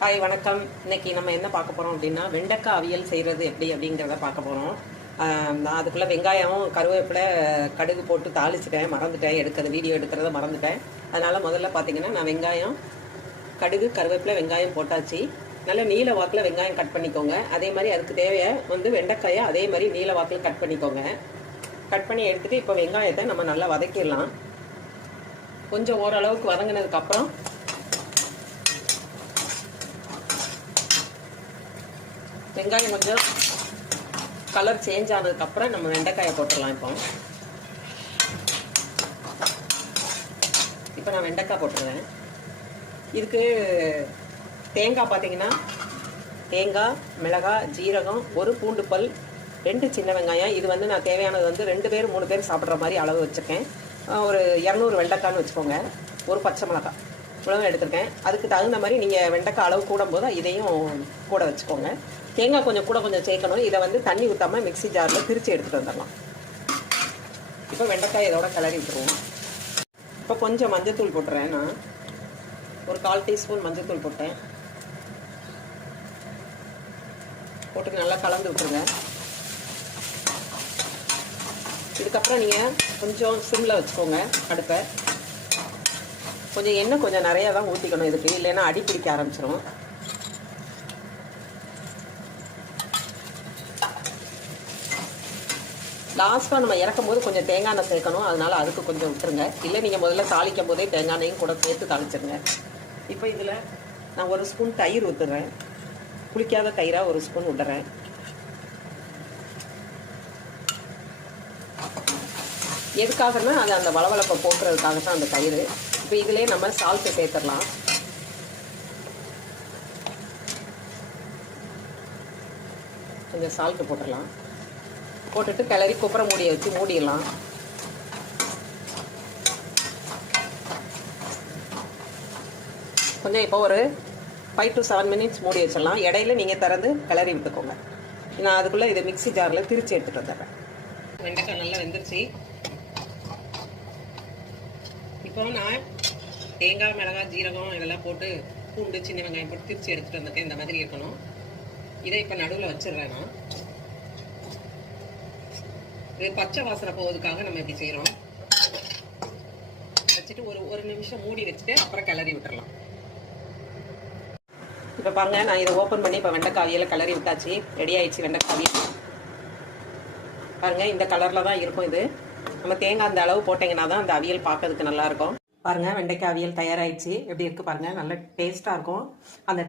Hi வணக்கம். இன்னைக்கு நம்ம என்ன பார்க்க போகிறோம் அப்படின்னா வெண்டைக்காய் அவியல் செய்கிறது எப்படி அப்படிங்கிறத பார்க்க போகிறோம். நான் அதுக்குள்ளே வெங்காயம் கருவேப்பிலை கடுகு போட்டு தாளிச்சிட்டேன், மறந்துட்டேன் எடுக்கிறது, வீடியோ எடுக்கிறத மறந்துட்டேன். அதனால் முதல்ல பார்த்தீங்கன்னா நான் வெங்காயம் கடுகு கருவேப்பிலை வெங்காயம் போட்டாச்சு. நல்ல நீல வாக்கில் வெங்காயம் கட் பண்ணிக்கோங்க. அதே மாதிரி அதுக்கு தேவையை வெண்டைக்காயை அதே மாதிரி நீல வாக்கில் கட் பண்ணிக்கோங்க. கட் பண்ணி எடுத்துகிட்டு இப்போ வெங்காயத்தை நம்ம நல்லா வதக்கிடலாம். கொஞ்சம் ஓரளவுக்கு வதங்கினதுக்கப்புறம் வெங்காயம் கொஞ்சம் கலர் சேஞ்ச் ஆனதுக்கப்புறம் நம்ம வெண்டைக்காயை போட்டுடலாம். இப்போ நான் வெண்டைக்காய் போட்டுருவேன். இதுக்கு தேங்காய் பார்த்தீங்கன்னா தேங்காய், மிளகாய், ஜீரகம், ஒரு பூண்டு பல், 2 சின்ன வெங்காயம். இது நான் தேவையானது 2 பேர் 3 பேர் சாப்பிட்ற மாதிரி அளவு வச்சுருக்கேன். ஒரு 200 வெண்டைக்காய்னு வச்சுக்கோங்க. ஒரு பச்சை மிளகாய் இவ்வளவு எடுத்துருக்கேன். அதுக்கு தகுந்த மாதிரி நீங்கள் வெண்டைக்காய் அளவு கூடும்போது இதையும் கூட வச்சுக்கோங்க. தேங்காய் கொஞ்சம் சேர்க்கணும். இதை தண்ணி ஊற்றாமல் மிக்ஸி ஜாரில் பிரித்து எடுத்துகிட்டு வந்துடலாம். இப்போ வெண்டைக்காய் இதோட கிளறி விட்டுருவோம். இப்போ கொஞ்சம் மஞ்சத்தூள் போட்டுறேன். நான் ஒரு 1/4 டீஸ்பூன் மஞ்சத்தூள் போட்டேன். போட்டு நல்லா கலந்து விட்டுருங்க. இதுக்கப்புறம் நீங்கள் கொஞ்சம் சிம்மில் வச்சுக்கோங்க அடுப்பை. கொஞ்சம் எண்ணெய் கொஞ்சம் நிறையா தான் ஊற்றிக்கணும் இதுக்கு, இல்லைன்னா அடி பிடிக்க ஆரம்பிச்சிடும். லாஸ்ட்டாக நம்ம இறக்கும் போது கொஞ்சம் தேங்காய் எண்ணெய் சேர்க்கணும். அதனால் அதுக்கு கொஞ்சம் விட்டுருங்க. இல்லை நீங்கள் முதல்ல தாளிக்கும் போதே தேங்காய் எண்ணெயும் கூட சேர்த்து தாளிச்சிருங்க. இப்போ இதில் நான் 1 ஸ்பூன் தயிர் ஊற்றுறேன். புளிக்காத தயிராக 1 ஸ்பூன் விடுறேன். எதுக்காகனா அது அந்த வளவளப்பை போட்டுறதுக்காக தான் அந்த தயிர். இப்போ இதிலே நம்ம சால்ட்டு சேர்த்துடலாம். கொஞ்சம் சால்ட்டு போட்டுடலாம். போட்டுட்டு கிளறி குப்புற மூடியை வச்சு மூடிடலாம். கொஞ்சம் இப்போ ஒரு 5 to 7 மினிட்ஸ் மூடி வச்சிடலாம். இடையில நீங்கள் திறந்து கிளறி விட்டுக்கோங்க. நான் அதுக்குள்ளே இதை மிக்ஸி ஜாரில் திரிச்சு எடுத்துகிட்டு வந்துடுறேன். வெண்டைக்காய் நல்லா வெந்துருச்சு. இப்போ நான் தேங்காய், மிளகாய், ஜீரகம் இதெல்லாம் போட்டு பூண்டு சின்ன வெங்காயம் போட்டு திரிச்சு எடுத்துகிட்டு வந்துட்டேன். இந்த மாதிரி இருக்கணும். இதை இப்போ நடுவில் வச்சிடுறேன். நான் இது பச்சை வாசனை போவதுக்காக நம்ம இப்படி செய்கிறோம். வச்சுட்டு ஒரு நிமிஷம் மூடி வச்சுட்டு அப்புறம் கிளறி விட்டுறலாம். இப்போ பாருங்க, நான் இதை ஓப்பன் பண்ணி இப்போ வெண்டைக்காய் அவியலை கிளறி விட்டாச்சு. ரெடி ஆயிடுச்சு வெண்டைக்காய் அவியல். பாருங்க, இந்த கலரில் தான் இருக்கும். இது நம்ம தேங்காய் அந்த அளவு போட்டிங்கன்னா தான் அந்த அவியல் பார்க்கறதுக்கு நல்லாயிருக்கும். பாருங்க, வெண்டைக்காய் அவியல் தயாராகிடுச்சு. எப்படி இருக்குது பாருங்கள், நல்ல டேஸ்ட்டாக இருக்கும். அந்த